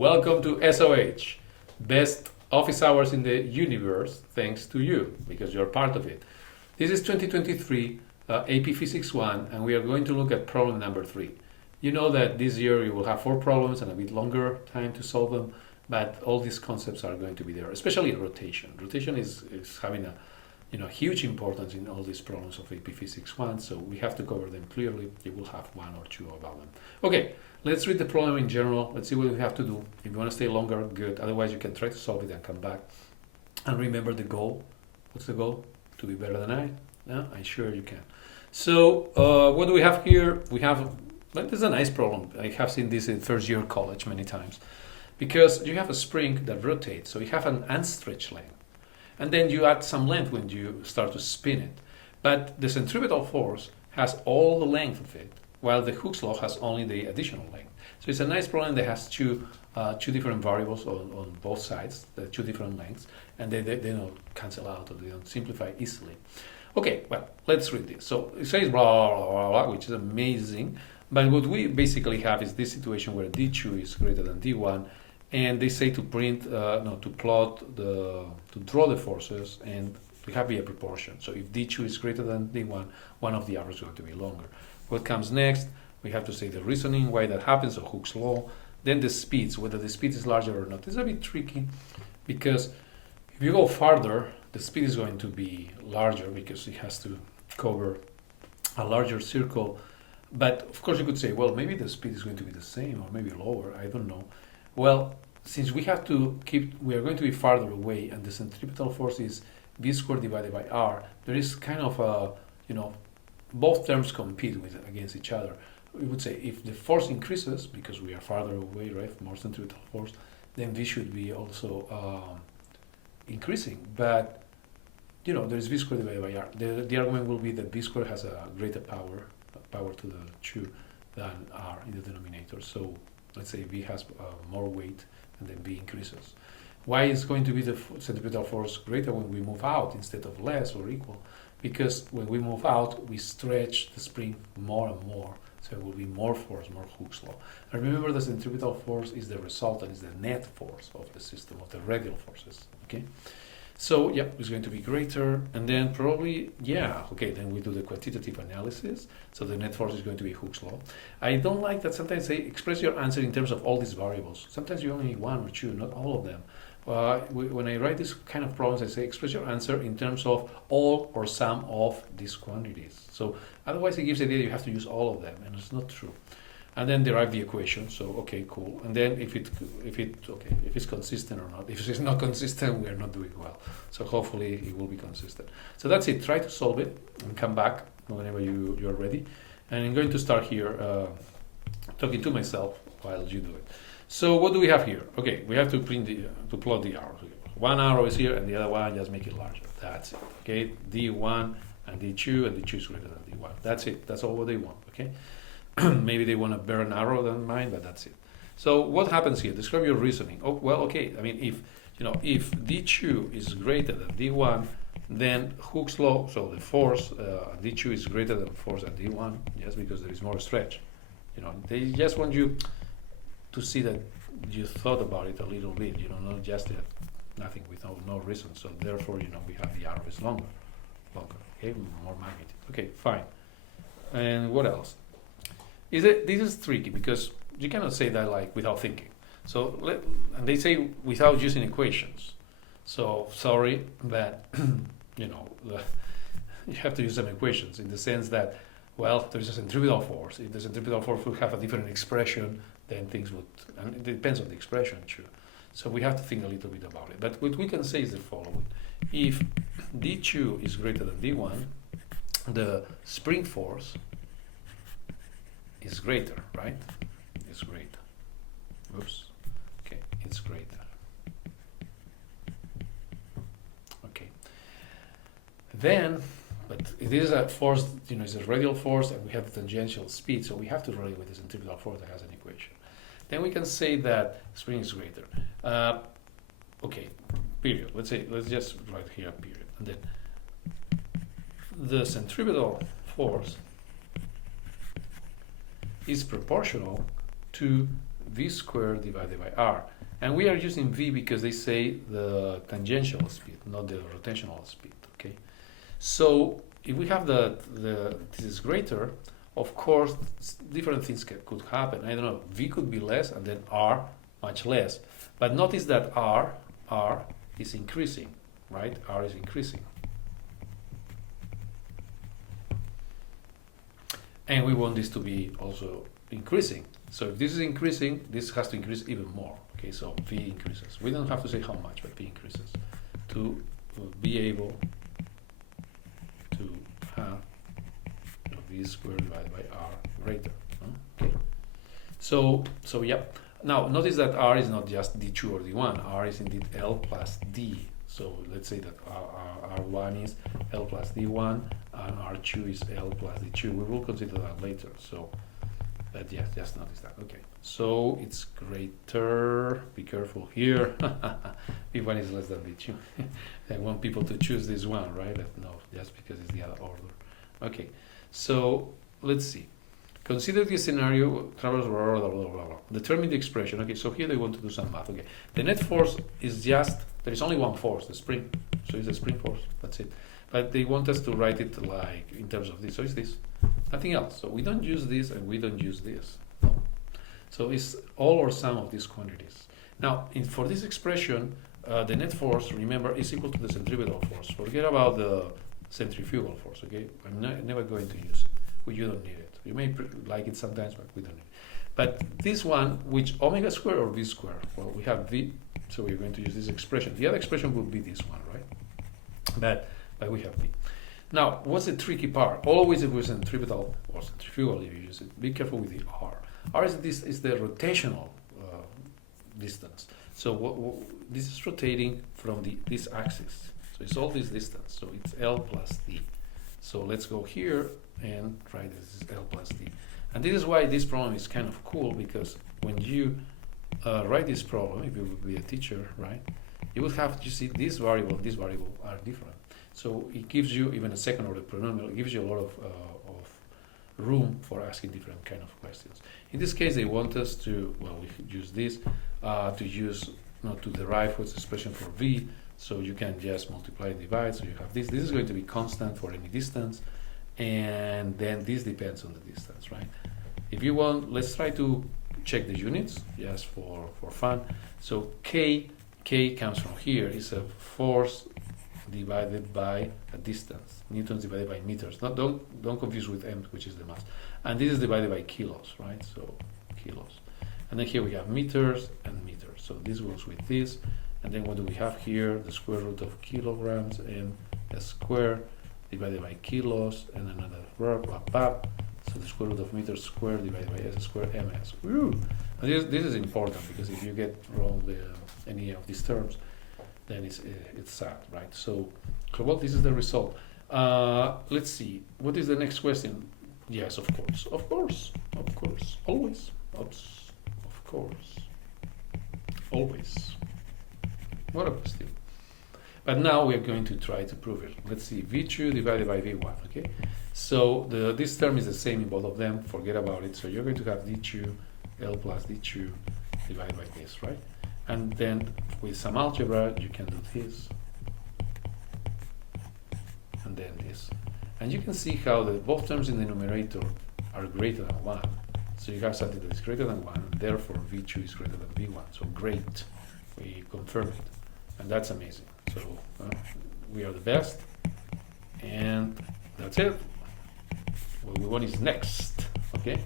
welcome to SOH, best office hours in the universe, thanks to you, because you're part of it. This is 2023 AP Physics 1, and we are going to look at problem number 3. You know that this year you will have 4 problems and a bit longer time to solve them, but all these concepts are going to be there, especially rotation. Rotation is having a huge importance in all these problems of AP Physics 1, so we have to cover them clearly. You will have 1 or 2 about them. Okay, let's read the problem in general. Let's see what we have to do. If you want to stay longer, good. Otherwise, you can try to solve it and come back. And remember the goal. What's the goal? To be better than I? Yeah, I'm sure you can. So, what do we have here? We have, this is a nice problem. I have seen this in first year college many times. Because you have a spring that rotates, so you have an unstretched length. And then you add some length when you start to spin it. But the centripetal force has all the length of it, while the Hooke's law has only the additional length. So it's a nice problem that has two different variables on both sides, the 2 different lengths, and they don't cancel out or they don't simplify easily. Okay, well, let's read this. So it says blah, blah, blah, blah, which is amazing. But what we basically have is this situation where D2 is greater than D1, and they say to draw the forces, and we have a proportion. So if D2 is greater than D1, one of the arrows is going to be longer. What comes next? We have to say the reasoning, why that happens, so Hooke's law. Then the speeds, whether the speed is larger or not. It's a bit tricky because if you go farther, the speed is going to be larger because it has to cover a larger circle. But of course you could say, well, maybe the speed is going to be the same or maybe lower, I don't know. Well, since we are going to be farther away, and the centripetal force is v squared divided by r, there is kind of a, both terms compete against each other. We would say if the force increases, because we are farther away, right, more centripetal force, then v should be also increasing. But, there is v squared divided by r. The argument will be that v squared has a greater power to the 2 than r in the denominator. So let's say v has more weight, and then v increases. Why is going to be the centripetal force greater when we move out instead of less or equal? Because when we move out, we stretch the spring more and more, so it will be more force, more Hooke's law. And remember, the centripetal force is the resultant, is the net force of the system, of the radial forces, okay? So, yeah, it's going to be greater, and then probably, then we do the quantitative analysis, so the net force is going to be Hooke's law. I don't like that sometimes they express your answer in terms of all these variables. Sometimes you only need 1 or 2, not all of them. When I write this kind of problems, I say express your answer in terms of all or some of these quantities. So otherwise it gives the idea you have to use all of them, and it's not true. And then derive the equation. So okay, cool. And then if it's consistent or not. If it's not consistent, we are not doing well. So hopefully it will be consistent. So that's it. Try to solve it and come back whenever you're ready. And I'm going to start here talking to myself while you do it. So what do we have here? Okay, we have to plot the arrows. One arrow is here, and the other one, just make it larger. That's it. Okay, D1 and D2, and D2 is greater than D1. That's it. That's all what they want. Okay. Maybe they want a better arrow than mine, but that's it. So what happens here? Describe your reasoning. Oh, well, okay. I mean, if D2 is greater than D1, then Hooke's law, so the force D2 is greater than force at D1, yes, because there is more stretch. They just want you to see that you thought about it a little bit, not just nothing with no reason. So therefore, we have the arrow is longer, okay, more magnitude. Okay, fine. And what else? This is tricky because you cannot say that like without thinking. So and they say without using equations. So sorry, but you have to use some equations in the sense that, well, there is a centripetal force. If the centripetal force would have a different expression, then things would, and it depends on the expression too. So we have to think a little bit about it. But what we can say is the following: if D2 is greater than D1, the spring force is greater, right? It's greater. Oops. Okay, it's greater. Okay. Then, but it is a force, it's a radial force, and we have the tangential speed, so we have to relate with the centripetal force that has an equation. Then we can say that spring is greater. Okay, period. Let's just write here a period. And then the centripetal force is proportional to v squared divided by r. And we are using v because they say the tangential speed, not the rotational speed, okay? So if we have this is greater, of course, different things could happen. I don't know, v could be less and then r much less. But notice that r is increasing, right? R is increasing. And we want this to be also increasing. So if this is increasing, this has to increase even more. Okay, so v increases. We don't have to say how much, but v increases to be able to have v squared divided by r greater. Okay. So yeah. Now notice that r is not just d2 or d1. R is indeed L plus d. So let's say that r1 is L plus d1 and r2 is L plus d2. We will consider that later. So, but yeah, just notice that. Okay. So it's greater. Be careful here. v1 is less than v2. I want people to choose this one, right? No, just because it's the other order. Okay. So let's see. Consider the scenario, travels, blah, blah, blah, blah, blah. Determine the expression. Okay, so here they want to do some math. Okay, the net force is just, there is only one force, the spring. So it's a spring force, that's it. But they want us to write it like in terms of this. So it's this, nothing else. So we don't use this and we don't use this. No. So it's all or some of these quantities. Now, for this expression, the net force, remember, is equal to the centripetal force. Forget about the centrifugal force, okay? I'm never going to use it. Well, you don't need it. You may like it sometimes, but we don't need it. But this one, which omega square or v square? Well, we have v, so we're going to use this expression. The other expression would be this one, right? But we have v. Now, what's the tricky part? Always if we're centripetal or centrifugal, if you use it, be careful with the r. R is the rotational distance. So this is rotating from this axis. So it's all this distance. So it's L plus d. So let's go here and write this is L plus d. And this is why this problem is kind of cool, because when you write this problem, if you would be a teacher, right, you would have, you see, this variable and this variable are different. So it gives you, even a second order polynomial, it gives you a lot of room for asking different kind of questions. In this case, they want us to, well, we use this, to derive what's the expression for v, so you can just multiply and divide, so you have this. This is going to be constant for any distance, and then this depends on the distance, right? If you want, let's try to check the units, just for fun. So K comes from here, is a force divided by a distance, newtons divided by meters. Don't confuse with M, which is the mass. And this is divided by kilos, right? So kilos. And then here we have meters and meters. So this goes with this. And then what do we have here? The square root of kilograms and a square divided by kilos and another verb, so the square root of meters squared divided by s squared ms. Woo! And this is important, because if you get wrong any of these terms, then it's sad, right? So well, this is the result. Let's see. What is the next question? Yes, of course, always, of course, always. What a question. But now we're going to try to prove it. Let's see, v2 divided by v1, okay? So this term is the same in both of them, forget about it. So you're going to have d2, L plus d2 divided by this, right? And then with some algebra, you can do this, and then this. And you can see how both terms in the numerator are greater than 1. So you have something that is greater than 1, and therefore v2 is greater than v1. So great, we confirm it. And that's amazing. So we are the best, and that's it. What we want is next, okay?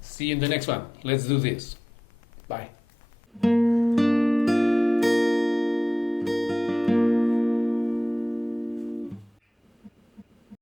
See you in the next one. Let's do this. Bye.